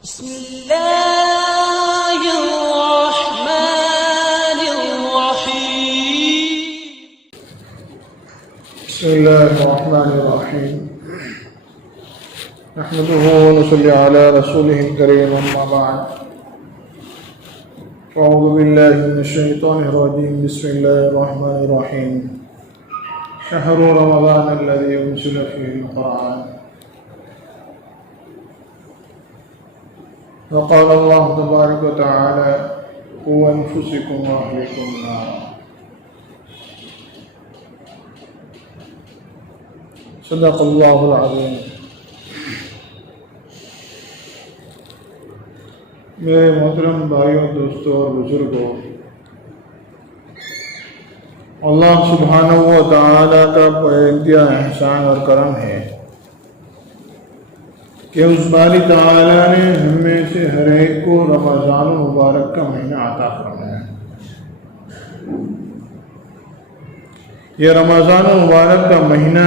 بسم الله الرحمن الرحيم. بسم الله الرحمن الرحيم. نحمده ونصلي على رسوله الكريم، أما بعد. أعوذ بالله من الشيطان الرجيم. بسم الله الرحمن الرحيم. شهر رمضان الذي أنزل فيه القرآن. وقال الله تبارك وتعالى: قوا أنفسكم وأهلكم نارا. صدق اللہ العظیم. میرے محترم بھائیوں، دوستوں اور بزرگوں، اللہ سبحانہ و تعالیٰ کا بےانتہا احسان اور کرم ہے کہ اس باری تعالیٰ نے ہم میں سے ہر ایک کو رمضان المبارک کا مہینہ عطا فرمایا. یہ رمضان المبارک کا مہینہ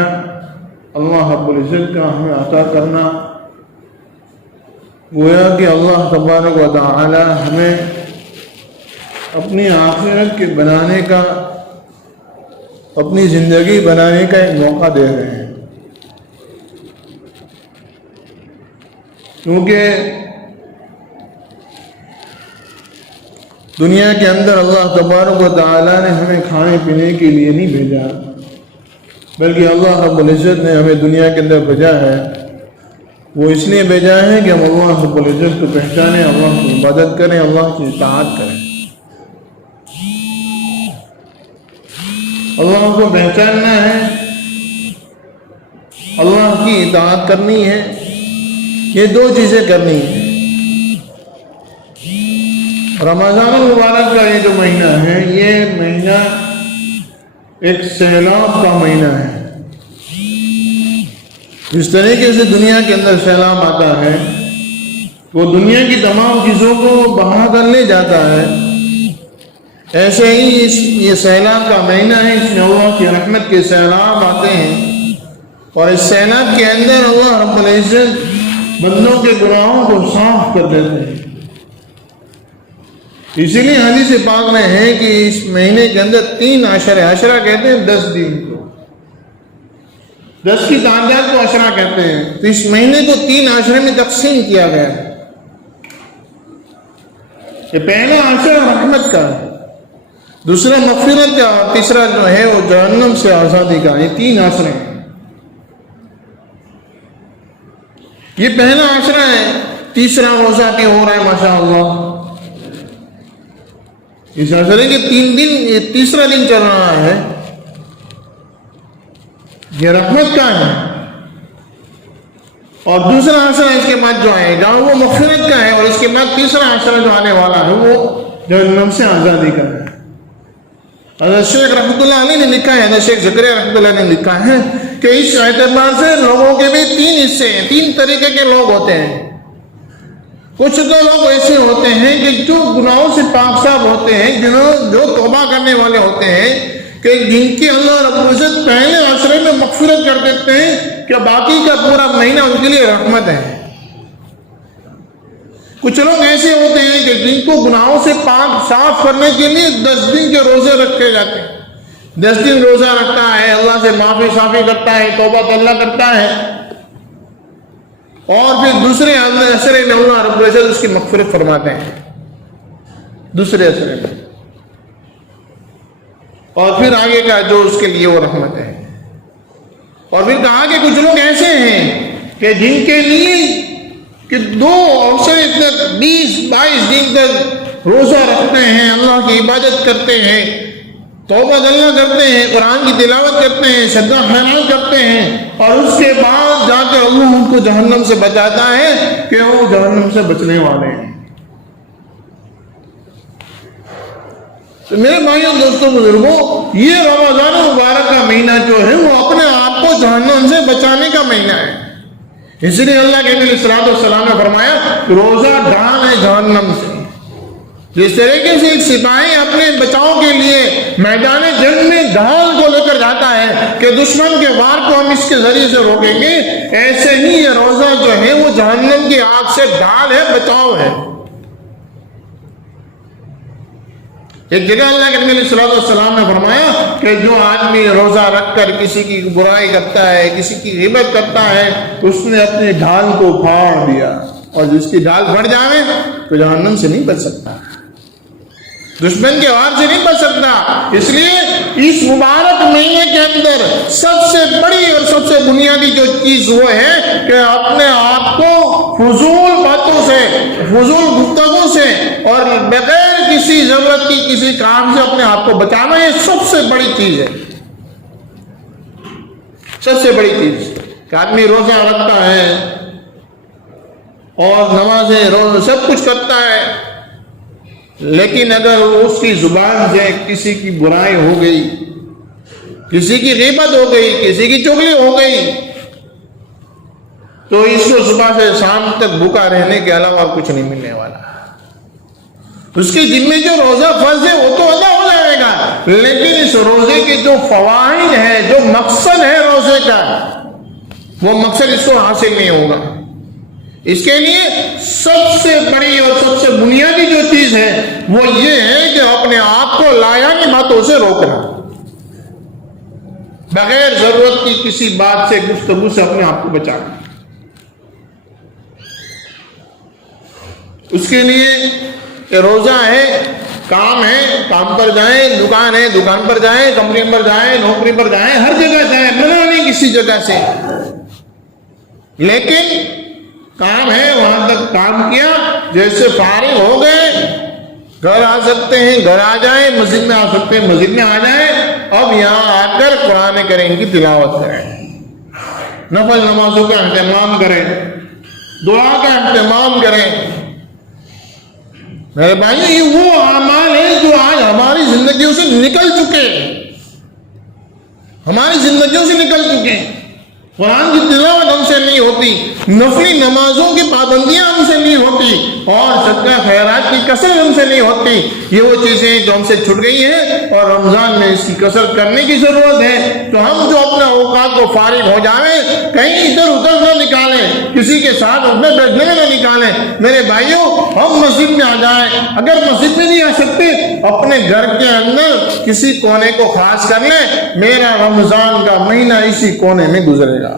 اللہ رب العزت کا ہمیں عطا کرنا، گویا کہ اللہ تبارک و تعالی ہمیں اپنی آخرت کے بنانے کا، اپنی زندگی بنانے کا ایک موقع دے رہے ہیں. کیونکہ دنیا کے اندر اللہ تبارک و تعالی نے ہمیں کھانے پینے کے لیے نہیں بھیجا، بلکہ اللہ رب العزت نے ہمیں دنیا کے اندر بھیجا ہے. وہ اس لیے بھیجا ہے کہ ہم اللہ رب العزت کو پہچانیں، اللہ کی عبادت کریں، اللہ کی اطاعت کریں. اللہ کو پہچاننا ہے، اللہ کی اطاعت کرنی ہے. یہ دو چیزیں کرنی ہیں. رمضان المبارک کا یہ جو مہینہ ہے، یہ مہینہ ایک سیلاب کا مہینہ ہے. جس طریقے سے دنیا کے اندر سیلاب آتا ہے، وہ دنیا کی تمام چیزوں کو بہا کر لے جاتا ہے، ایسے ہی یہ سیلاب کا مہینہ ہے. اس میں اللہ کی رحمت کے سیلاب آتے ہیں، اور اس سیلاب کے اندر اللہ رب العزت بندوں کے گناہوں کو صاف کر دیتے ہیں. اسی لیے حدیث پاک میں ہے کہ اس مہینے کے اندر 3 عشرہ کہتے ہیں 10 دن کو، 10 کی تعداد کو عشرہ کہتے ہیں. تو اس مہینے کو 3 عشرے میں تقسیم کیا گیا ہے. یہ پہلا عشرہ رحمت کا ہے، دوسرا مغفرت کا، اور تیسرا جو ہے وہ جہنم سے آزادی کا. یہ 3 عشرے ہیں. یہ پہلا عشرہ ہے. تیسرا روزہ کے ہو رہا ہے ماشاءاللہ. اس عشرے کے 3 دن، یہ تیسرا دن چل رہا ہے. یہ رحمت کا ہے. اور دوسرا عشرہ اس کے بعد جو آئے گا وہ مغفرت کا ہے. اور اس کے بعد تیسرا عشرہ جو آنے والا ہے وہ جہنم سے آزادی کا ہے. حضرت شیخ رحمۃ اللہ علیہ نے لکھا ہے، حضرت شیخ زکریا رحمۃ اللہ نے لکھا ہے کہ اس اعتبار سے لوگوں کے بھی 3 حصے ہیں، 3 طریقے کے لوگ ہوتے ہیں. کچھ تو لوگ ایسے ہوتے ہیں کہ جو گناہوں سے پاک صاف ہوتے ہیں، جو توبہ کرنے والے ہوتے ہیں، کہ جن کی اللہ رب العزت پہلے عشرے میں مغفرت کر دیتے ہیں کہ باقی کا پورا مہینہ ان کے لیے رحمت ہے. کچھ لوگ ایسے ہوتے ہیں کہ جن کو گناہوں سے پاک صاف کرنے کے لیے 10 دن کے روزے رکھے جاتے ہیں. 10 دن روزہ رکھتا ہے، اللہ سے معافی صافی کرتا ہے، توبہ اللہ کرتا ہے، اور پھر دوسرے عشرے میں اللہ رب العزت اس کی مغفرت فرماتے ہیں. دوسرے عشرے میں، اور پھر آگے کا جو اس کے لیے وہ رحمت ہے. اور پھر کہا کہ کچھ لوگ ایسے ہیں کہ جن کے لیے کہ 2 عشرے تک 20-22 دن تک روزہ رکھتے ہیں، اللہ کی عبادت کرتے ہیں، توبہ اللہ کرتے ہیں، قرآن کی تلاوت کرتے ہیں، صدقہ خیرات کرتے ہیں، اور اس کے بعد جا کے اللہ ان کو جہنم سے بچاتا ہے کہ وہ جہنم سے بچنے والے ہیں. تو میرے بھائیوں، دوستوں، بزرگوں، یہ رمضان مبارک کا مہینہ جو ہے وہ اپنے آپ کو جہنم سے بچانے کا مہینہ ہے. اس لیے اللہ کے نبی صلی اللہ علیہ وسلم نے فرمایا روزہ ڈھال ہے جہنم سے. جس طریقے سے ایک سپاہی اپنے بچاؤ کے لیے میدان جنگ میں ڈھال کو لے کر جاتا ہے کہ دشمن کے وار کو ہم اس کے ذریعے سے روکیں گے، ایسے ہی یہ روزہ جو ہے وہ جہنم کی آگ سے ڈال ہے، بچاؤ ہے۔ ایک جگہ اللہ کے نبی علیہ الصلوۃ والسلام نے فرمایا کہ جو آدمی روزہ رکھ کر کسی کی برائی کرتا ہے، کسی کی غیبت کرتا ہے، اس نے اپنی ڈھال کو پھاڑ دیا، اور جس کی ڈھال پھٹ جائے تو جہنم سے نہیں بچ سکتا، دشمن کے وار سے نہیں بچ سکتا۔ اس لیے اس مبارک مہینے کے اندر سب سے بڑی اور سب سے بنیادی جو چیز وہ ہے کہ اپنے آپ کو فضول باتوں سے، فضول گفتگو سے اور بغیر کسی ضرورت کی کسی کام سے اپنے آپ کو بچانا، یہ سب سے بڑی چیز ہے، سب سے بڑی چیز کہ آدمی روزہ رکھتا ہے اور نمازیں روزہ سب کچھ کرتا ہے، لیکن اگر اس کی زبان سے کسی کی برائی ہو گئی، کسی کی غیبت ہو گئی، کسی کی چغلی ہو گئی، تو اس کو صبح سے شام تک بھوکا رہنے کے علاوہ کچھ نہیں ملنے والا۔ اس کے ذمہ جو روزہ فرض ہے وہ تو ادا ہو جائے گا، لیکن اس روزے کے جو فوائد ہے، جو مقصد ہے روزے کا، وہ مقصد اس کو حاصل نہیں ہوگا۔ اس کے لیے سب سے بڑی اور سب سے بنیادی جو چیز ہے وہ یہ ہے کہ اپنے آپ کو لایانی باتوں سے روکنا، بغیر ضرورت کی کسی بات سے، گفتگو سے اپنے آپ کو بچانا۔ اس کے لیے روزہ ہے، کام ہے، کام پر جائیں، دکان ہے، دکان پر جائیں، کمپنی پر جائیں، نوکری پر جائیں، ہر جگہ جائیں، منع نہیں کسی جگہ سے، لیکن کام ہے وہاں تک کام کیا، جیسے فارغ ہو گئے گھر آ سکتے ہیں، گھر آ جائیں، مسجد میں آ سکتے ہیں، مسجد میں آ جائیں، اب یہاں آ کر قرآن کریم کی تلاوت کریں، نفل نمازوں کا اہتمام کریں، دعا کا اہتمام کریں۔ میرے بھائی یہ وہ اعمال ہیں جو آج ہماری زندگیوں سے نکل چکے ہیں، ہماری زندگیوں سے نکل چکے ہیں۔ قرآن کی تلاوت ہم سے نہیں ہوتی، نفلی نمازوں کی پابندیاں ہم سے نہیں ہوتی، اور صدقہ خیرات کی کثر ہم سے نہیں ہوتی۔ یہ وہ چیزیں جو ہم سے چھٹ گئی ہیں اور رمضان میں اس کی کثر کرنے کی ضرورت ہے۔ تو ہم جو اپنے اوقات کو فارغ ہو جائیں، کہیں ادھر ادھر نہ نکالیں، کسی کے ساتھ اپنے بیٹھنے میں نہ نکالیں۔ میرے بھائیوں، ہم مسجد میں آ جائیں، اگر مسجد میں نہیں آ سکتے اپنے گھر کے اندر کسی کونے کو خاص کر لیں، میرا رمضان کا مہینہ اسی کونے میں گزرے گا،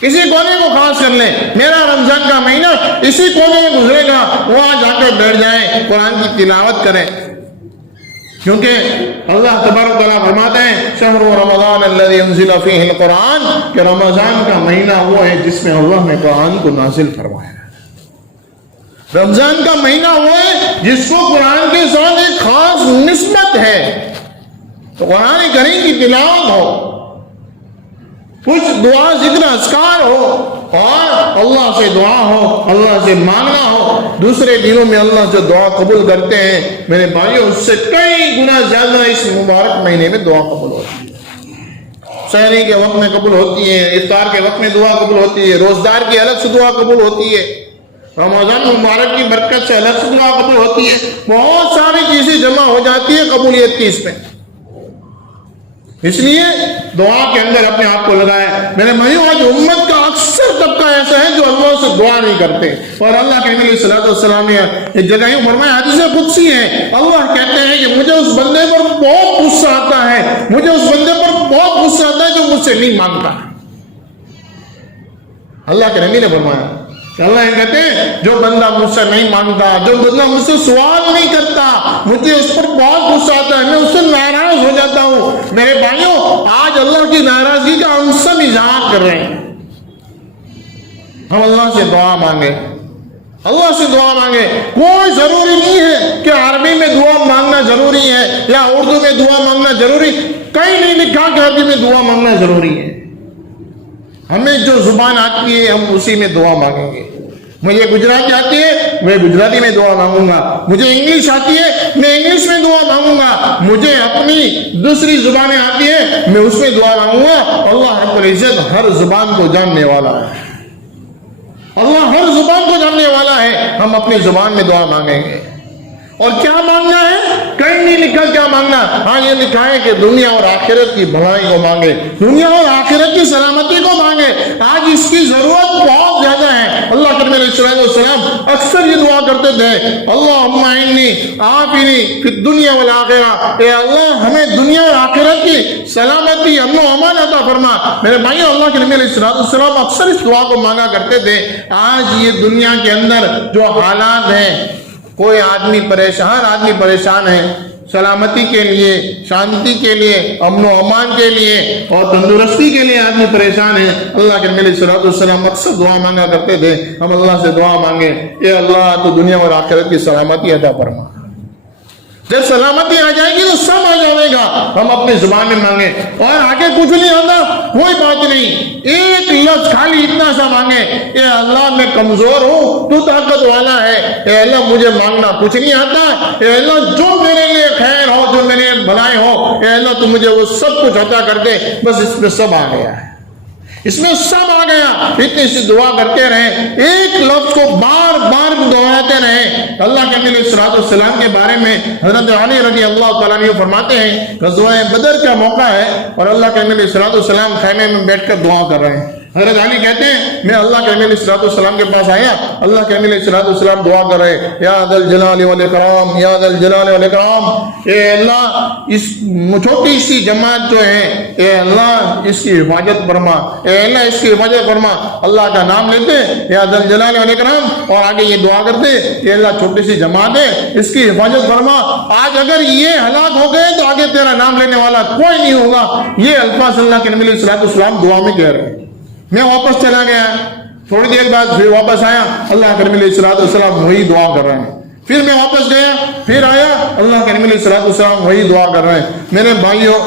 کسی کونے کو خاص کر لیں، میرا رمضان کا مہینہ اسی کونے میں گزرے گا، وہاں جا کر بیٹھ جائیں، قرآن کی تلاوت کریں، کیونکہ اللہ تبارک و تعالیٰ فرماتے ہیں شہر رمضان الذی انزل فیہ القرآن، کہ رمضان کا مہینہ وہ ہے جس میں اللہ نے قرآن کو نازل فرمایا ہے۔ رمضان کا مہینہ وہ ہے جس کو قرآن کے ساتھ ایک خاص نسبت ہے، تو قرآن کریم کی تلاوت ہو، کچھ دعا ذکر اذکار ہو، اور اللہ سے دعا ہو، اللہ سے مانگنا ہو۔ دوسرے دنوں میں اللہ سے دعا قبول کرتے ہیں میرے بھائیوں، اس سے کئی گنا زیادہ اس مبارک مہینے میں دعا قبول ہوتی ہے۔ سحری کے وقت میں قبول ہوتی ہے، افطار کے وقت میں دعا قبول ہوتی ہے، روزدار کی الگ سے دعا قبول ہوتی ہے، رمضان مبارک کی برکت سے الگ سے دعا قبول ہوتی ہے، بہت ساری چیزیں جمع ہو جاتی ہے قبولیت کی اس میں۔ اس لیے دعا کے اندر اپنے آپ کو لگائے۔ میرے بھائیوں، آج امت کا اکثر طبقہ ایسا ہے جو اللہ سے دعا نہیں کرتے، اور اللہ کے نبی صلی اللہ علیہ وسلم نے ایک جگہ یوں فرمایا، حدیث قدسی ہے، اللہ کہتے ہیں کہ مجھے اس بندے پر بہت غصہ آتا ہے، مجھے اس بندے پر بہت غصہ آتا ہے جو مجھ سے نہیں مانگتا۔ اللہ کے نبی نے فرمایا کہ اللہ کہتے ہیں جو بندہ مجھ سے نہیں مانگتا، جو بندہ مجھ سے سوال نہیں کرتا، مجھے اس پر بہت غصہ آتا ہے، میں اس سے ناراض ہو جاتا ہوں۔ میرے بھائیوں، آج اللہ کی ناراضگی کا ہم سب اظہار کر رہے ہیں۔ ہم اللہ سے دعا مانگے، اللہ سے دعا مانگے۔ کوئی ضروری نہیں ہے کہ عربی میں دعا مانگنا ضروری ہے یا اردو میں دعا مانگنا ضروری، کہیں نہیں لکھا کہ عربی میں دعا مانگنا ضروری ہے۔ ہمیں جو زبان آتی ہے ہم اسی میں دعا مانگیں گے۔ مجھے گجراتی آتی ہے، میں گجراتی میں دعا مانگوں گا۔ مجھے انگلش آتی ہے، میں انگلش میں دعا مانگوں گا۔ مجھے اپنی دوسری زبانیں آتی ہے، میں اس میں دعا مانگوں گا۔ اللہ رب العزت ہر زبان کو جاننے والا ہے، اللہ ہر زبان کو جاننے والا ہے۔ ہم اپنی زبان میں دعا مانگیں گے، اور کیا مانگنا ہے؟ کہیں نہیں لکھا کیا مانگنا. ہاں یہ لکھا ہے کہ دنیا اور آخرت کی بھلائی کو مانگے, دنیا اور آخرت کی سلامتی کو مانگے. آج اس کی ضرورت بہت زیادہ ہے. اللہ کے نبی علیہ السلام اکثر یہ دعا کرتے تھے, اللہم اعنی عافنی فی الدنیا والآخرہ, اے اللہ ہمیں دنیا اور آخرت کی سلامتی, امن و امان عطا فرما. میرے بھائیو, اللہ کے نبی علیہ السلام اکثر اس دعا کو مانگا کرتے تھے. آج یہ دنیا کے اندر جو حالات ہیں, کوئی آدمی پریشان, ہر آدمی پریشان ہے, سلامتی کے لیے, شانتی کے لیے, امن و امان کے لیے اور تندرستی کے لیے آدمی پریشان ہے. اللہ کے نبی علیہ السلام اکثر دعا مانگا کرتے تھے. ہم اللہ سے دعا مانگے, اے اللہ تو دنیا اور آخرت کی سلامتی عطا فرما. جب سلامتی آ جائے گی تو سب آ جائے گا. ہم اپنی زبان میں مانگے اور آگے کچھ نہیں آتا, کوئی بات نہیں, ایک لفظ خالی اتنا سا مانگے, اے اللہ میں کمزور ہوں, تو طاقت والا ہے, اے اللہ مجھے مانگنا کچھ نہیں آتا, اے اللہ جو میرے لیے خیر ہو, جو میرے لیے بھلائی ہو, اے اللہ تو مجھے وہ سب کچھ عطا کر دے. بس اس میں سب آ گیا ہے, اس میں سب آ گیا. اتنی سی دعا کرتے رہے, ایک لفظ کو بار بار دہراتے رہے. اللہ کے نبی علیہ السلام کے بارے میں حضرت علی رضی اللہ تعالیٰ عنہ فرماتے ہیں, غزوہ بدر کا موقع ہے اور اللہ کے نبی علیہ السلام خیمے میں بیٹھ کر دعا کر رہے ہیں. حضرت علی کہتے ہیں میں اللہ کے نبی علیہ السلام کے پاس آیا, اللہ کے نبی علیہ السلام دعا کر رہے, یا ذا الجلال والاکرام, یا ذا الجلال والاکرام, اے اللہ اس چھوٹی سی جماعت جو ہے, اے اللہ اس کی حفاظت فرما, اے اللہ اس کی حفاظت فرما. اللہ کا نام لیتے, یا ذا الجلال والاکرام, اور آگے یہ دعا کرتے, اے اللہ چھوٹی سی جماعت ہے, اس کی حفاظت فرما. آج اگر یہ ہلاک ہو گئے تو آگے تیرا نام لینے والا کوئی نہیں ہوگا. یہ الفاظ اللہ کے نبی علیہ السلام دعا میں کہہ رہے ہیں. میں واپس چلا گیا, تھوڑی دیر بعد پھر واپس آیا, اللہ کے نبی علیہ السلام وہی دعا کر رہے ہیں. پھر میں واپس گیا, پھر آیا, اللہ کے نبی علیہ السلام وہی دعا کر رہے ہیں. میرے بھائیوں,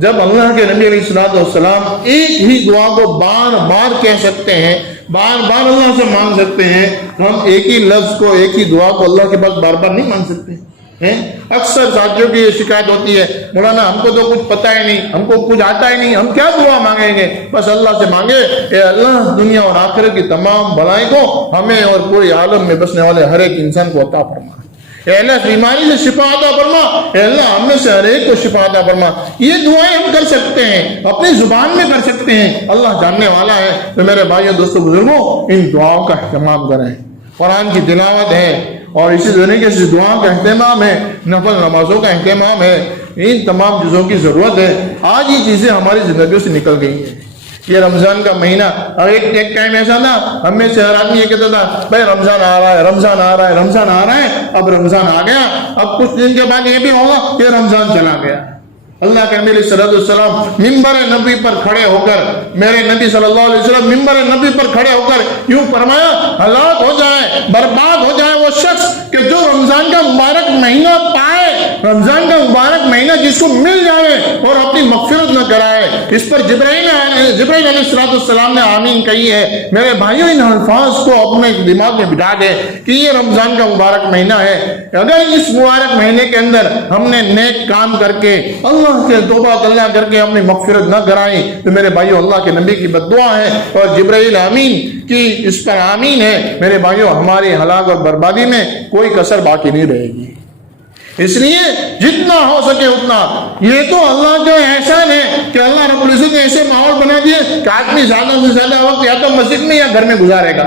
جب اللہ کے نبی علیہ السلام ایک ہی دعا کو بار بار کہہ سکتے ہیں, بار بار اللہ سے مانگ سکتے ہیں, ہم ایک ہی لفظ کو, ایک ہی دعا کو اللہ کے پاس بار بار نہیں مانگ سکتے. اکثر ساتھیوں کی یہ شکایت ہوتی ہے, مولانا ہم کو تو کچھ پتہ ہی نہیں, ہم کو کچھ آتا ہی نہیں, ہم کیا دعا مانگیں گے. بس اللہ سے مانگے, اے اللہ دنیا اور آخرت کی تمام بھلائی کو ہمیں اور پورے عالم میں بسنے والے ہر ایک انسان کو عطا فرما. اے اللہ بیماری سے شفا عطا فرما, اے اللہ ہم میں سے ہر ایک کو شفا عطا فرما. یہ دعائیں ہم کر سکتے ہیں, اپنی زبان میں کر سکتے ہیں, اللہ جاننے والا ہے. تو میرے بھائیوں, دوستوں, بزرگوں, ان دعاؤں کا اہتمام کریں. قرآن کی تلاوت ہے اور اسی طریقے سے دعا کا اہتمام ہے, نفل نمازوں کا اہتمام ہے, ان تمام چیزوں کی ضرورت ہے. آج یہ چیزیں ہماری زندگیوں سے نکل گئی ہیں. یہ رمضان کا مہینہ, اور ایک ٹائم ایسا تھا ہم میں سے ہر آدمی یہ کہتا تھا بھائی رمضان آ رہا ہے, رمضان آ رہا ہے, رمضان آ رہا ہے. اب رمضان آ گیا, اب کچھ دن کے بعد یہ بھی ہوگا کہ رمضان چلا گیا. اللہ کے نبی علیہ السلام ممبر نبی پر کھڑے ہو کر, میرے نبی صلی اللہ علیہ وسلم ممبر نبی پر کھڑے ہو کر یوں فرمایا, ہلاک ہو جائے, برباد ہو جائے وہ شخص کہ جو رمضان کا مبارک مہینہ پائے, رمضان کا مبارک مہینہ جس کو مل جائے اور اپنی مغفرت نہ کرائے. اس پر جبرائیل علیہ السلام نے آمین کہی ہے. میرے بھائیوں, ان الفاظ کو اپنے دماغ میں بٹھا دے کہ یہ رمضان کا مبارک مہینہ ہے. اگر اس مبارک مہینے کے اندر ہم نے نیک کام کر کے, اللہ کے توبہ اللہ کر کے اپنی مغفرت نہ کرائی, تو میرے بھائیوں اللہ کے نبی کی بد دعا ہے اور جبرائیل آمین کی اس پر آمین ہے. میرے بھائیوں, ہماری ہلاک اور بربادی میں کوئی کسر باقی نہیں رہے گی. اس لیے جتنا ہو سکے اتنا, یہ تو اللہ کا احسان ہے کہ اللہ رب العزت نے ایسے ماحول بنا دیے کہ آدمی زیادہ سے زیادہ وقت یا تو مسجد میں یا گھر میں گزارے گا,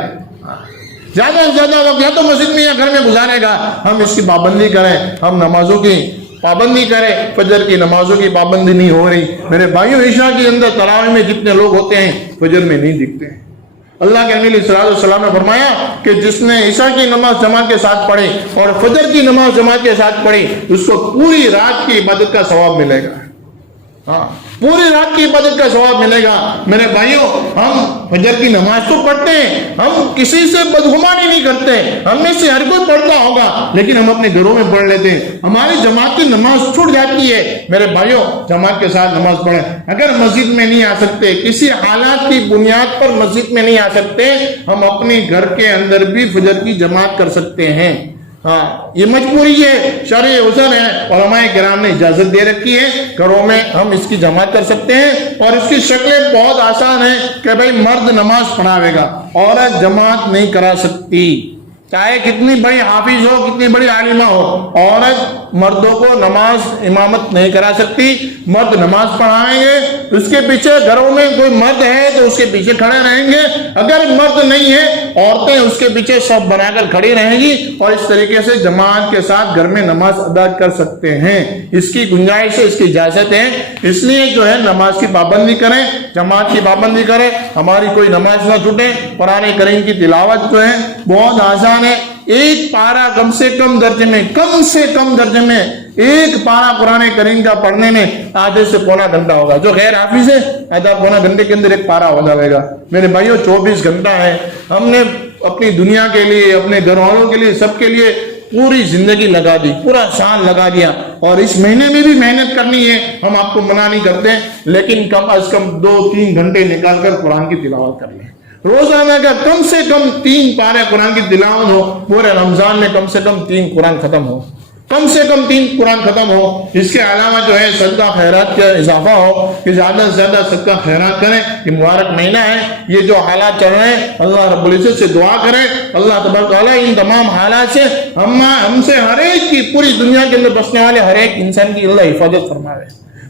زیادہ سے زیادہ وقت یا تو مسجد میں یا گھر میں گزارے گا. ہم اس کی پابندی کریں, ہم نمازوں کی پابندی کریں. فجر کی نمازوں کی پابندی نہیں ہو رہی. میرے بھائیوں, عشاء کے اندر تراویح میں جتنے لوگ ہوتے ہیں فجر میں نہیں دکھتے ہیں. اللہ کے نبی علیہ السلام نے فرمایا کہ جس نے عشاء کی نماز جماعت کے ساتھ پڑھی اور فجر کی نماز جماعت کے ساتھ پڑھی, اس کو پوری رات کی عبادت کا ثواب ملے گا. ہاں, پوری رات کی عبادت کا ثواب ملے گا. میرے بھائیوں, ہم فجر کی نماز تو پڑھتے ہیں, ہم کسی سے بدگمانی نہیں کرتے, ہم میں سے ہر کوئی پڑھتا ہوگا, لیکن ہم اپنے گھروں میں پڑھ لیتے ہیں. ہماری جماعت کی نماز چھوٹ جاتی ہے. میرے بھائیوں, جماعت کے ساتھ نماز پڑھیں. اگر مسجد میں نہیں آ سکتے, کسی حالات کی بنیاد پر مسجد میں نہیں آ سکتے, ہم اپنے گھر کے اندر بھی فجر کی جماعت کر سکتے ہیں. ہاں, یہ مجبوری ہے, شرعی عذر ہے, علماء کرام نے اجازت دے رکھی ہے. گھروں میں ہم اس کی جماعت کر سکتے ہیں اور اس کی شکلیں بہت آسان ہیں کہ بھائی مرد نماز پڑھاوے گا, عورت جماعت نہیں کرا سکتی. چاہے کتنی بڑی حافظ ہو, کتنی بڑی عالمہ ہو, عورت مردوں کو نماز امامت نہیں کرا سکتی، مرد نماز پڑھائیں گے، اس کے پیچھے گھروں میں کوئی مرد ہے تو اس کے پیچھے کھڑے رہیں گے، اگر مرد نہیں ہے عورتیں اس کے پیچھے صف بنا کر کھڑی رہیں گی، اور اس طریقے سے جماعت کے ساتھ گھر میں نماز ادا کر سکتے ہیں۔ اس کی گنجائش ہے، اس کی اجازت ہے، اس لیے جو ہے نماز کی پابندی کریں، جماعت کی پابندی کریں، ہماری کوئی نماز نہ چھوٹے۔ قرآن کریم کی تلاوت جو ہے بہت آسان ہے، ایک پارہ کم سے کم درجے میں ایک پارہ قرآن کریم کا پڑھنے میں آدھے سے پونا گھنٹہ ہوگا۔ جو غیر حافظ ہے آدھا پونا گھنٹے کے اندر ایک پارہ ہو جائے گا۔ میرے بھائیوں 24 گھنٹہ ہے، ہم نے اپنی دنیا کے لیے، اپنے گھر والوں کے لیے، سب کے لیے پوری زندگی لگا دی، پورا سال لگا دیا، اور اس مہینے میں بھی محنت کرنی ہے۔ ہم آپ کو منع نہیں کرتے، لیکن کم از کم 2-3 گھنٹے نکال کر قرآن کی تلاوت کر لیں۔ روزانہ کا کم سے کم 3 پارے قرآن کی تلاوت ہو، پورے رمضان میں کم سے کم 3 قرآن ختم ہو، کم سے کم 3 قرآن ختم ہو۔ اس کے علاوہ جو ہے صدقہ خیرات کا اضافہ ہو کہ زیادہ سے زیادہ صدقہ خیرات کریں۔ یہ مبارک مہینہ ہے، یہ جو حالات چل رہے ہیں اللہ رب العزت سے دعا کریں، اللہ تبارک و تعالیٰ ان تمام حالات سے ہم سے ہر ایک کی، پوری دنیا کے اندر بسنے والے ہر ایک انسان کی اللہ حفاظت فرمائے۔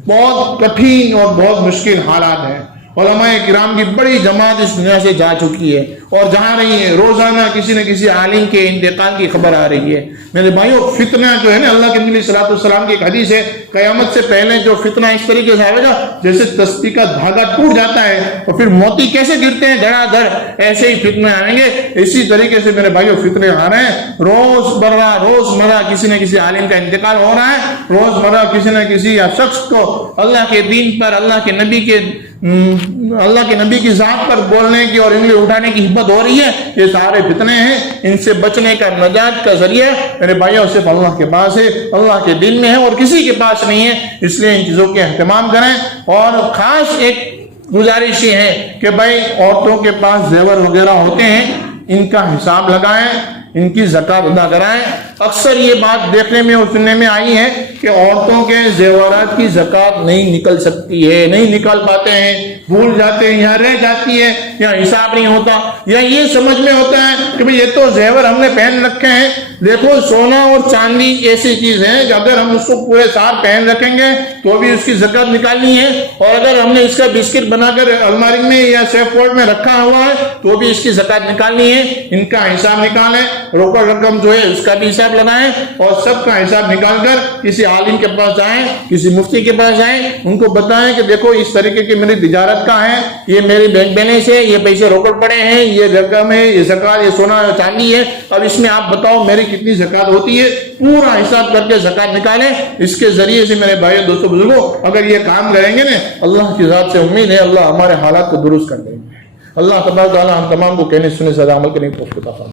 بہت کٹھن اور بہت مشکل حالات ہیں، علماء کرام کی بڑی جماعت اس دنیا سے جا چکی ہے اور جا رہی ہے، روزانہ کسی نہ کسی عالم کے انتقال کی خبر آ رہی ہے۔ میرے بھائیوں فتنہ جو ہے نا، اللہ کے نبی صلی اللہ علیہ وسلم کی ایک حدیث ہے، قیامت سے پہلے جو فتنہ اس طریقے سے آئے گا جیسے تسبیح کا دھاگا ٹوٹ جاتا ہے اور پھر موتی کیسے گرتے ہیں دھڑا دھڑ، ایسے ہی فتنے آئیں گے۔ اسی طریقے سے میرے بھائیوں فتنے آ رہے ہیں، روزمرہ کسی نہ کسی عالم کا انتقال ہو رہا ہے، روزمرہ کسی نہ کسی شخص کو اللہ کے دین پر، اللہ کے نبی کی ذات پر بولنے کی اور انگلی اٹھانے کی ہمت ہو رہی ہے۔ یہ سارے فتنے ہیں، ان سے بچنے کا نجات کا ذریعہ میرے بھائیوں صرف اللہ کے پاس ہے، اللہ کے دین میں ہے اور کسی کے پاس نہیں ہے۔ اس لیے ان چیزوں کے اہتمام کریں، اور خاص ایک گزارش یہ ہے کہ بھائی عورتوں کے پاس زیور وغیرہ ہوتے ہیں، ان کا حساب لگائیں، ان کی زکات ادا کرائیں۔ اکثر یہ بات دیکھنے میں اور سننے میں آئی ہے کہ عورتوں کے زیورات کی زکات نہیں نکل سکتی ہے، نہیں نکال پاتے ہیں، بھول جاتے ہیں، یہاں رہ جاتی ہے، یا حساب نہیں ہوتا، یا یہ سمجھ میں ہوتا ہے کہ بھئی یہ تو زیور ہم نے پہن رکھے ہیں۔ دیکھو سونا اور چاندی ایسی چیز ہے کہ اگر ہم اس کو پورے سال پہن رکھیں گے تو بھی اس کی زکات نکالنی ہے، اور اگر ہم نے اس کا بسکٹ بنا کر الماری میں یا سیف پورٹ میں رکھا ہوا ہے تو بھی اس کی زکات نکالنی ہے۔ ان کا حساب نکالیں، روکڑ رقم جو ہے اس کا بھی حساب لگائیں، اور سب کا حساب نکال کر کسی عالم کے پاس جائیں، کسی مفتی کے پاس جائیں، ان کو بتائیں کہ دیکھو اس طریقے کی میری تجارت کا ہے، یہ میری بینک بیلنس ہے، یہ پیسے روکڑ پڑے ہیں، یہ رقم ہے، یہ زکات، یہ سونا چاندی ہے، اب اس میں آپ بتاؤ میری کتنی زکات ہوتی ہے، پورا حساب کر کے زکات نکالیں۔ اس کے ذریعے سے میرے بھائیو دوستو بزرگوں اگر یہ کام کریں گے نا، اللہ کی ذات سے امید ہے اللہ ہمارے حالات کو درست کر دیں گے۔ اللہ تبارک و تعالیٰ ہم تمام کو کہنے سننے سے عمل کرنے کی توفیق عطا فرمائے۔